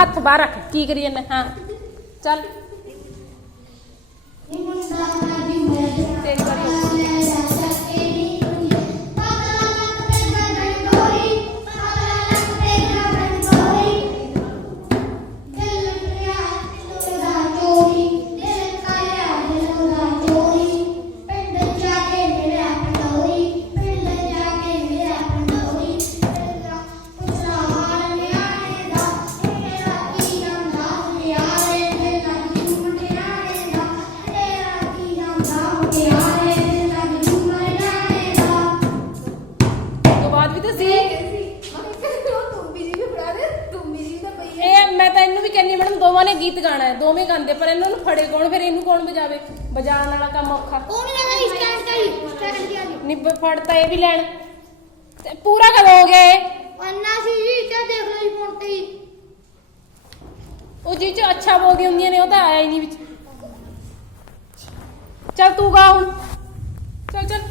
हथ बारख की करिए ना हाँ। चल। ਤੋਂ ਬਾਅਦ ਵੀ ਤਾਂ ਸੀ। ਇਹ ਮੈਂ ਤਾਂ ਇਹਨੂੰ ਵੀ ਕਹਿੰਦੀ, ਮੈਡਮ, ਦੋਵਾਂ ਨੇ ਗੀਤ ਗਾਣਾ ਹੈ, ਦੋਵੇਂ ਗਾਉਂਦੇ, ਪਰ ਇਹਨਾਂ ਨੂੰ ਫੜੇ ਕੌਣ, ਫਿਰ ਇਹਨੂੰ ਕੌਣ ਵਜਾਵੇ? ਵਜਾਉਣ ਵਾਲਾ ਕੰਮ ਔਖਾ। ਨਹੀਂ ਬ- ਫੜ ਤਾਂ ਇਹ ਵੀ ਲੈਣ। ਤੇ ਪੂਰਾ ਕਦੋਂ ਹੋ ਗਿਆ ਇਹ? ਉਹ ਜੀ ਚ ਅੱਛਾ ਬੋਲਦੀ ਹੁੰਦੀਆਂ ਨੇ, ਉਹ ਤਾਂ ਆਇਆ ਹੀ ਨਹੀਂ ਵਿੱਚ। ਚੱਲ ਤੂੰ ਗਾ ਹੁਣ। ਚੱਲ ਚੱਲ।